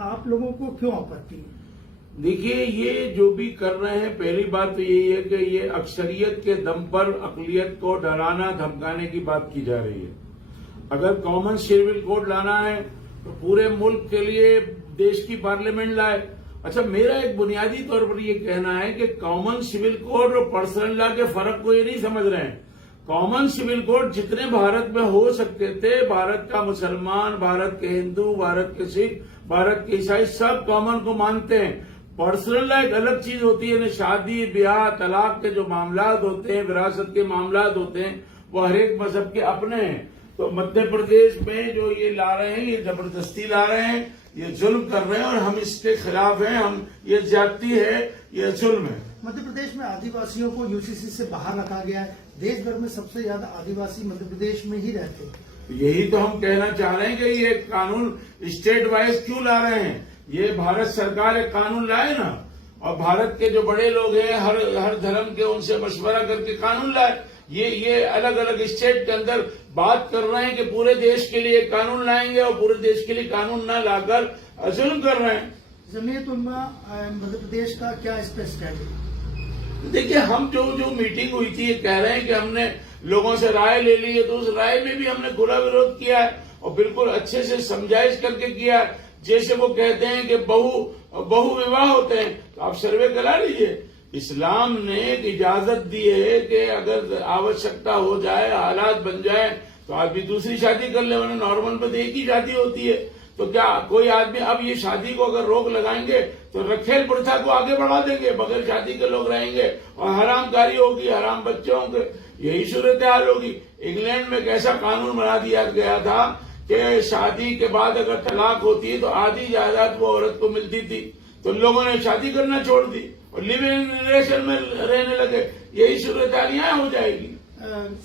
आप लोगों को क्यों आपत्ति है? देखिए, ये जो भी कर रहे हैं, पहली बात तो यही है कि ये अक्सरियत के दम पर अकलियत को डराना धमकाने की बात की जा रही है। अगर कॉमन सिविल कोड लाना है तो पूरे मुल्क के लिए देश की पार्लियामेंट लाए। अच्छा, मेरा एक बुनियादी तौर पर ये कहना है कि कॉमन सिविल कोड और पर्सनल लॉ के फर्क को ये नहीं समझ रहे हैं। कॉमन सिविल कोड जितने भारत में हो सकते थे, भारत का मुसलमान, भारत के हिंदू, भारत के सिख, भारत के ईसाई सब कॉमन को मानते हैं। पर्सनल लॉ एक अलग चीज होती है। शादी ब्याह तलाक के जो मामलात होते हैं, विरासत के मामलात होते हैं, वो हर एक मजहब के अपने हैं। तो मध्य प्रदेश में जो ये ला रहे हैं, ये जबरदस्ती ला रहे हैं, ये जुल्म कर रहे हैं और हम इसके खिलाफ हैं। हम ये ज्यादती है, ये जुल्म है। मध्य प्रदेश में आदिवासियों को यूसीसी से बाहर रखा गया है। देश भर में सबसे ज्यादा आदिवासी मध्य प्रदेश में ही रहते हैं। यही तो हम कहना चाह रहे हैं कि ये कानून स्टेट वाइज क्यों ला रहे हैं। ये भारत सरकार एक कानून लाए ना, और भारत के जो बड़े लोग हैं हर धर्म के, उनसे मशवरा करके कानून लाए। ये अलग अलग स्टेट के अंदर बात कर रहे हैं कि पूरे देश के लिए कानून लाएंगे और पूरे देश के लिए कानून न लाकर जुल्म कर रहे हैं। जमीयत उलमा मध्य प्रदेश का क्या इस पर स्टैंड है? देखिए, हम जो मीटिंग हुई थी, ये कह रहे हैं कि हमने लोगों से राय ले ली है, तो उस राय में भी हमने खुला विरोध किया है और बिल्कुल अच्छे से समझाइश करके किया है। जैसे वो कहते हैं कि बहु विवाह होते हैं, तो आप सर्वे करा लीजिए। इस्लाम ने एक इजाजत दी है कि अगर आवश्यकता हो जाए, हालात बन जाए, तो आदमी दूसरी शादी कर ले, वरना नॉर्मल पर एक ही शादी होती है। तो क्या कोई आदमी अब ये शादी को अगर रोक लगाएंगे तो रखेल प्रथा को आगे बढ़ा देंगे, बगैर शादी के लोग रहेंगे और हरामकारी होगी, हराम बच्चे होंगे, यही सूरत हाल होगी। इंग्लैंड में कैसा कानून बना दिया गया था कि शादी के बाद अगर तलाक होती है तो आधी जायदाद वो औरत को मिलती थी, तो लोगों ने शादी करना छोड़ दी और लिव इन रिलेशन में रहने लगे। यही सूरत हाल यहाँ हो जाएगी।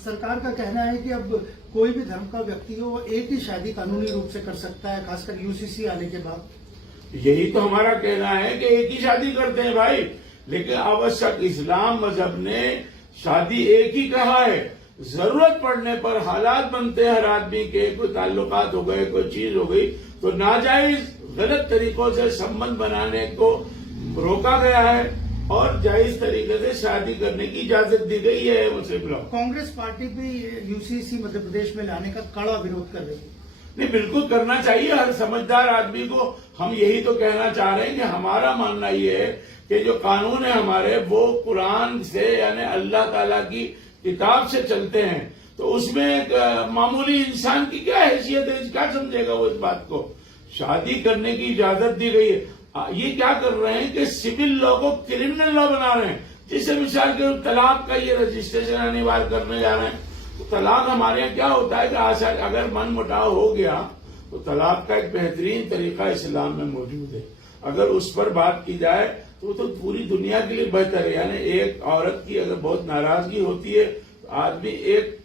सरकार का कहना है कि अब कोई भी धर्म का व्यक्ति हो, वो एक ही शादी कानूनी रूप से कर सकता है, खासकर यूसीसी आने के बाद। यही तो हमारा कहना है कि एक ही शादी करते हैं भाई, लेकिन आवश्यक इस्लाम मजहब ने शादी एक ही कहा है। जरूरत पड़ने पर हालात बनते हैं हर आदमी के, कोई ताल्लुकात हो गए, कोई चीज हो गई, तो नाजायज गलत तरीकों से संबंध बनाने को रोका गया है और जायज तरीके से शादी करने की इजाजत दी गई है मुस्लिम लोग। कांग्रेस पार्टी भी यूसीसी मध्य प्रदेश में लाने का कड़ा विरोध कर रही है। नहीं, बिल्कुल करना चाहिए हर समझदार आदमी को। हम यही तो कहना चाह रहे हैं कि हमारा मानना ये है कि जो कानून है हमारे, वो कुरान से यानी अल्लाह ताला की किताब से चलते हैं। तो उसमें एक मामूली इंसान की क्या हैसियत है, क्या समझेगा वो इस बात को। शादी करने की इजाजत दी गई है। ये क्या कर रहे हैं कि सिविल लॉ को क्रिमिनल लॉ बना रहे हैं। जैसे मिसाल के तलाक का ये रजिस्ट्रेशन अनिवार्य करने जा रहे हैं। तो तलाक हमारे यहाँ क्या होता है कि अगर मन मुटाव हो गया तो तलाक का एक बेहतरीन तरीका इस्लाम में मौजूद है। अगर उस पर बात की जाए तो पूरी दुनिया के लिए बेहतर है। यानी एक औरत की अगर बहुत नाराजगी होती है तो आदमी एक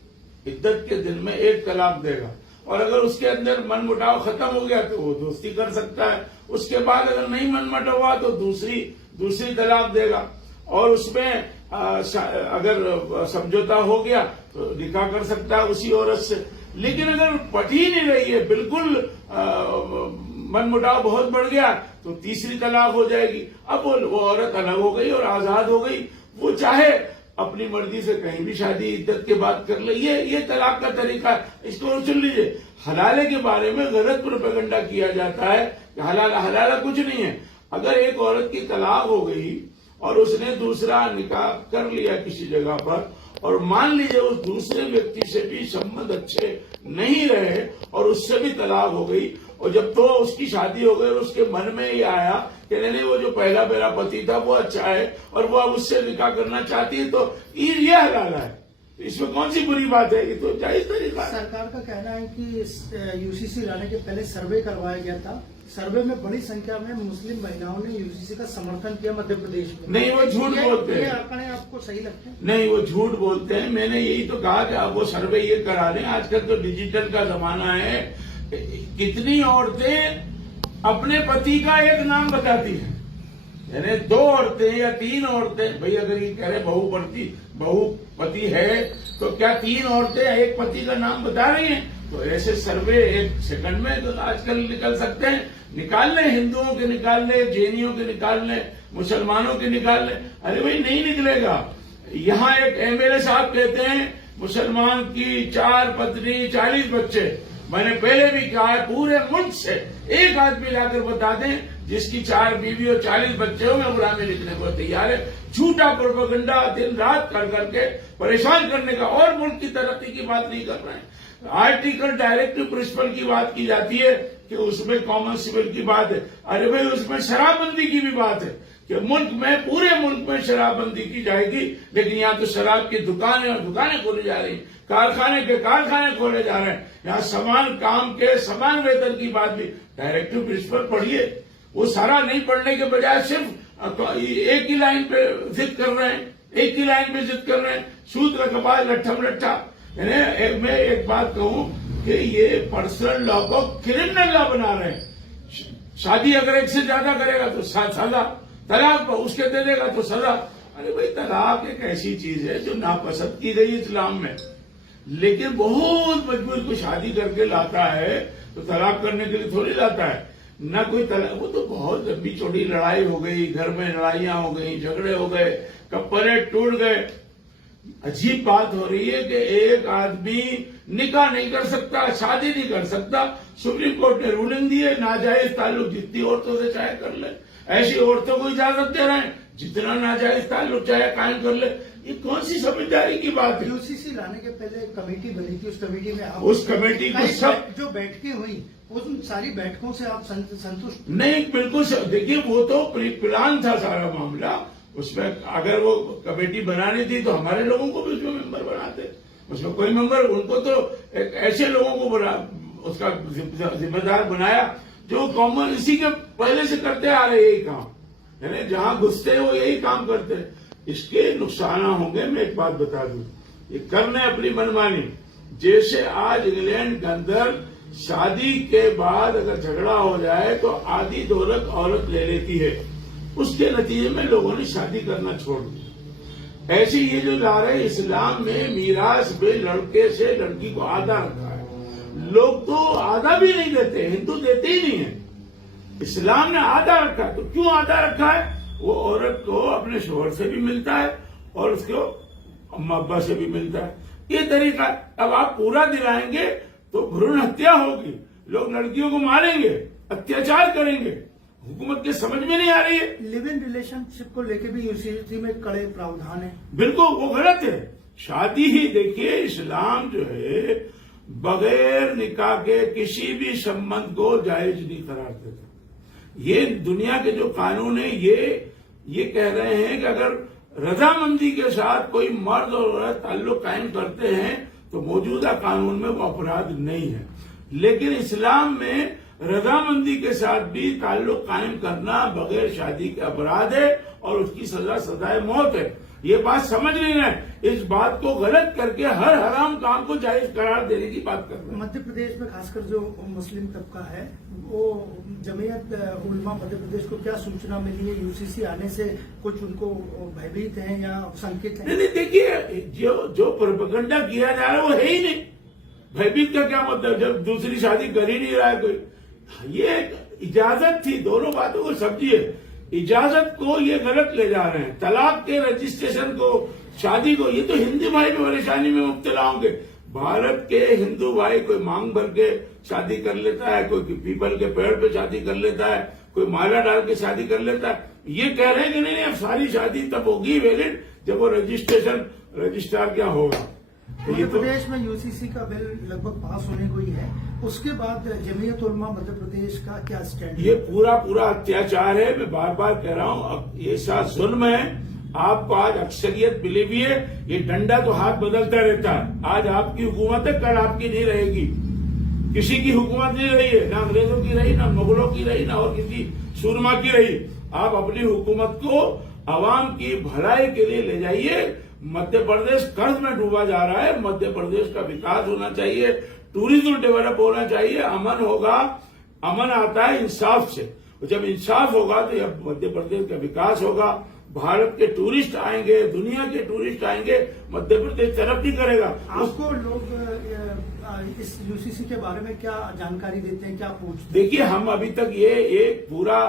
इद्दत के दिन में एक तलाक देगा, और अगर उसके अंदर मन मुटाव खत्म हो गया तो वो दोस्ती कर सकता है। उसके बाद अगर नहीं मन मुटाव हुआ तो दूसरी तलाक देगा, और उसमें अगर समझौता हो गया तो निकाह कर सकता है उसी औरत से। लेकिन अगर पट ही नहीं रही है, बिल्कुल मन मुटाव बहुत बढ़ गया, तो तीसरी तलाक हो जाएगी। अब वो औरत अलग हो गई और आजाद हो गई, वो चाहे अपनी मर्जी से कहीं भी शादी इद्दत के बाद कर ले। ये तलाक का तरीका। इसको सुन लीजिए, हलाले के बारे में गलत प्रोपेगेंडा किया जाता है कि हलाला कुछ नहीं है। अगर एक औरत की तलाक हो गई और उसने दूसरा निकाह कर लिया किसी जगह पर, और मान लीजिए उस दूसरे व्यक्ति से भी संबंध अच्छे नहीं रहे और उससे भी तलाक हो गई, और जब तो उसकी शादी हो गई और उसके मन में ये आया कि नहीं वो जो पहला मेरा पति था वो अच्छा है और वो अब उससे निकाह करना चाहती है, तो ये हलाला है। इसमें कौन सी बुरी बात है? ये तो जायज तरीका है। सरकार का कहना है कि यूसीसी लाने के पहले सर्वे करवाया गया था। सर्वे में बड़ी संख्या में मुस्लिम महिलाओं ने यूसीसी का समर्थन किया मध्य प्रदेश में। नहीं, वो झूठ बोलते हैं। ये आंकड़े आपको सही लगते हैं? नहीं, वो झूठ बोलते हैं। मैंने यही तो कहा कि अब वो सर्वे ये करा दें। आजकल तो डिजिटल का जमाना है। कितनी औरतें अपने पति का एक नाम बताती हैं, यानी 2 औरतें या 3 औरतें। भाई अगर ये कह रहे बहुपति है तो क्या 3 औरतें एक पति का नाम बता रही हैं? तो ऐसे सर्वे 1 सेकंड में तो आजकल निकल सकते हैं। निकाल लें, हिंदुओं के निकाल लें, जैनियों के निकाल लें, मुसलमानों के निकाल लें। अरे भाई नहीं निकलेगा। यहाँ एक एमएलए साहब कहते हैं मुसलमान की 4 पत्नी 40 बच्चे। मैंने पहले भी कहा है पूरे मुल्क से एक आदमी लाकर बता दें जिसकी 4 बीवी और 40 बच्चे हो, मैं बुरा में लिखने को तैयार है। झूठा प्रोपेगेंडा दिन रात कर करके परेशान करने का, और मुल्क की तरक्की की बात नहीं कर रहे हैं। आर्टिकल डायरेक्टिव प्रिंसिपल की बात की जाती है कि उसमें कॉमन सिविल की बात है। अरे भाई उसमें शराबबंदी की भी बात है कि मुल्क में, पूरे मुल्क में शराबबंदी की जाएगी, लेकिन यहाँ तो शराब की दुकानें और दुकानें खोली जा रही, कारखाने के कारखाने खोले जा रहे हैं। यहाँ समान काम के समान वेतन की बात भी डायरेक्टिव प्रिंसिपल पढ़िए। वो सारा नहीं पढ़ने के बजाय सिर्फ एक ही लाइन पे जिद कर रहे हैं, एक ही लाइन पे जिद कर रहे हैं, सूत्र कपाल लट्ठम लट्ठा। मैं एक बात कहूं कि ये पर्सनल लॉ को क्रिमिनल लॉ बना रहे हैं। शादी अगर एक से ज्यादा करेगा तो सजा, तलाक उसके दे देगा तो सजा। अरे भाई तलाक एक ऐसी चीज है जो नापसंद की गई इस्लाम में, लेकिन बहुत मजबूर को शादी करके लाता है तो तलाक करने के लिए थोड़ी लाता है ना कोई तलाक। वो तो बहुत लंबी चौड़ी लड़ाई हो गई, घर में लड़ाइयां हो गई, झगड़े हो गए, कपड़े टूट गए। अजीब बात हो रही है कि एक आदमी निकाह नहीं कर सकता, शादी नहीं कर सकता। सुप्रीम कोर्ट ने रूलिंग दी है नाजायज ताल्लुक जितनी औरतों से चाहे कर ले, ऐसी औरतों को इजाजत दे रहे हैं जितना नाजायज ताल्लुक चाहे कायम कर ले। ये कौन सी समझदारी की बात है? यूसीसी लाने के पहले एक कमेटी बनी थी, उस कमेटी में आप, उस कमेटी को सब जो बैठकें हुई उन सारी बैठकों से आप संतुष्ट नहीं? बिल्कुल। देखिए वो तो प्लान था सारा मामला। उसमें अगर वो कमेटी बनानी थी तो हमारे लोगों को भी उसमें मेंबर बनाते। उसमें कोई मेंबर, उनको तो एक ऐसे लोगों को उसका जिम्मेदार बनाया जो कॉमन इसी के पहले से करते आ रहे यही काम, यानी जहां घुसते वो यही काम करते हैं। इसके नुकसान होंगे। मैं एक बात बता दूं, ये करने अपनी मनमानी। जैसे आज इंग्लैंड के अंदर शादी के बाद अगर झगड़ा हो जाए तो आधी दौलत औरत ले लेती है, उसके नतीजे में लोगों ने शादी करना छोड़ दिया। ऐसे ये जो ला रहे इस्लाम में मीरास में लड़के से लड़की को आधा रखा है। लोग तो आधा भी नहीं देते, हिंदू देते ही नहीं है, इस्लाम ने आधा रखा है। तो क्यों आधा रखा है? वो औरत को अपने शोहर से भी मिलता है और उसको अम्मा अब्बा से भी मिलता है। ये तरीका। अब आप पूरा दिलाएंगे तो भ्रूण हत्या होगी, लोग लड़कियों को मारेंगे, अत्याचार करेंगे। हुकूमत के समझ में नहीं आ रही है। लिव इन रिलेशनशिप को लेकर भी यूसीसी में कड़े प्रावधान है। बिल्कुल वो गलत है। शादी ही देखिए, इस्लाम जो है बगैर निकाह के किसी भी संबंध को जायज नहीं करार देता। ये दुनिया के जो कानून है ये कह रहे हैं कि अगर रजामंदी के साथ कोई मर्द और औरत ताल्लुक कायम करते हैं तो मौजूदा कानून में वो अपराध नहीं है। लेकिन इस्लाम में रजामंदी के साथ भी ताल्लुक कायम करना बगैर शादी के अपराध है और उसकी सजा सजाए मौत है। ये बात समझ नहीं रहे। इस बात को गलत करके हर हराम काम को जायज करार देने की बात कर रहे हैं। मध्य प्रदेश में खासकर जो मुस्लिम तबका है, वो जमीयत उलमा मध्य प्रदेश को क्या सूचना मिली है यूसीसी आने से? कुछ उनको भयभीत हैं या संकेत हैं? नहीं, देखिए जो प्रोपेगेंडा किया जा रहा है वो है ही नहीं। भयभीत का क्या मतलब, जब दूसरी शादी कर ही नहीं रहा है कोई। ये इजाजत थी, दोनों बातों को समझिए। इजाजत को ये गलत ले जा रहे हैं, तलाक के रजिस्ट्रेशन को, शादी को। ये तो हिंदू भाई भी परेशानी में मुब्तला होंगे। भारत के हिंदू भाई कोई मांग भर के शादी कर लेता है, कोई पीपल के पेड़ पे शादी कर लेता है, कोई माला डाल के शादी कर लेता है। ये कह रहे हैं कि नहीं अब सारी शादी तब होगी वैलिड जब वो रजिस्ट्रार क्या होगा। मध्य प्रदेश में यूसीसी का बिल लगभग पास होने को ही है, उसके बाद जमीयत उलमा मध्य प्रदेश का क्या स्टैंड? ये पूरा अत्याचार है। मैं बार बार कह रहा हूँ, ये साथ जुल्म है। आपको आज अक्सरियत मिली भी है, ये डंडा तो हाथ बदलता रहता है। आज आपकी हुकूमत है, कल आपकी नहीं रहेगी। किसी की हुकूमत नहीं रही है, ना अंग्रेजों की रही, ना मुगलों की रही, ना और किसी सूरमा की रही। आप अपनी हुकूमत को अवाम की भलाई के लिए ले जाइए। मध्य प्रदेश कर्ज में डूबा जा रहा है। मध्य प्रदेश का विकास होना चाहिए, टूरिज्म डेवलप होना चाहिए, अमन होगा। अमन आता है इंसाफ से, जब इंसाफ होगा तो यह मध्य प्रदेश का विकास होगा। भारत के टूरिस्ट आएंगे, दुनिया के टूरिस्ट आएंगे, मध्य प्रदेश तरक्की करेगा। आपको लोग इस यूसीसी के बारे में क्या जानकारी देते हैं, क्या पूछते हैं? देखिए, हम अभी तक ये एक पूरा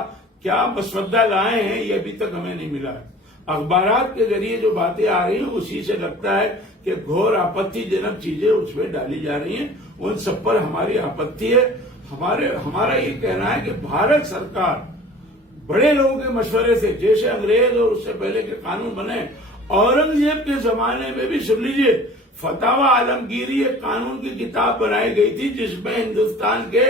क्या मसवदा लाए हैं ये अभी तक हमें नहीं मिला है। अखबारात के जरिए जो बातें आ रही हैं उसी से लगता है कि घोर आपत्तिजनक चीजें उसमें डाली जा रही हैं। उन सब पर हमारी आपत्ति है। हमारा ये कहना है कि भारत सरकार बड़े लोगों के मशवरे से, जैसे अंग्रेज और उससे पहले के कानून बने, औरंगजेब के जमाने में भी सुन लीजिए, फतावा आलमगीरी एक कानून की किताब बनाई गई थी जिसमें हिंदुस्तान के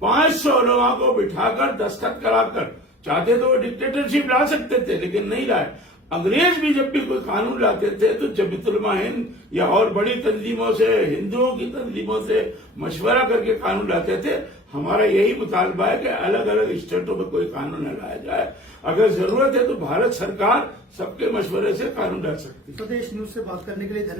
500 लोगों को बिठाकर दस्तखत कराकर, चाहते तो वो डिक्टेटरशिप ला सकते थे लेकिन नहीं लाए। अंग्रेज भी जब भी कोई कानून लाते थे तो जमीयतुलमा हिंद या और बड़ी तंजीमों से, हिंदुओं की तंजीमों से मशवरा करके कानून लाते थे। हमारा यही मुतालबा है कि अलग अलग स्टेटों में कोई कानून न लाया जाए। अगर जरूरत है तो भारत सरकार सबके मशवरे से कानून ला सकती है। स्वदेश न्यूज से बात करने के लिए धन्यवाद।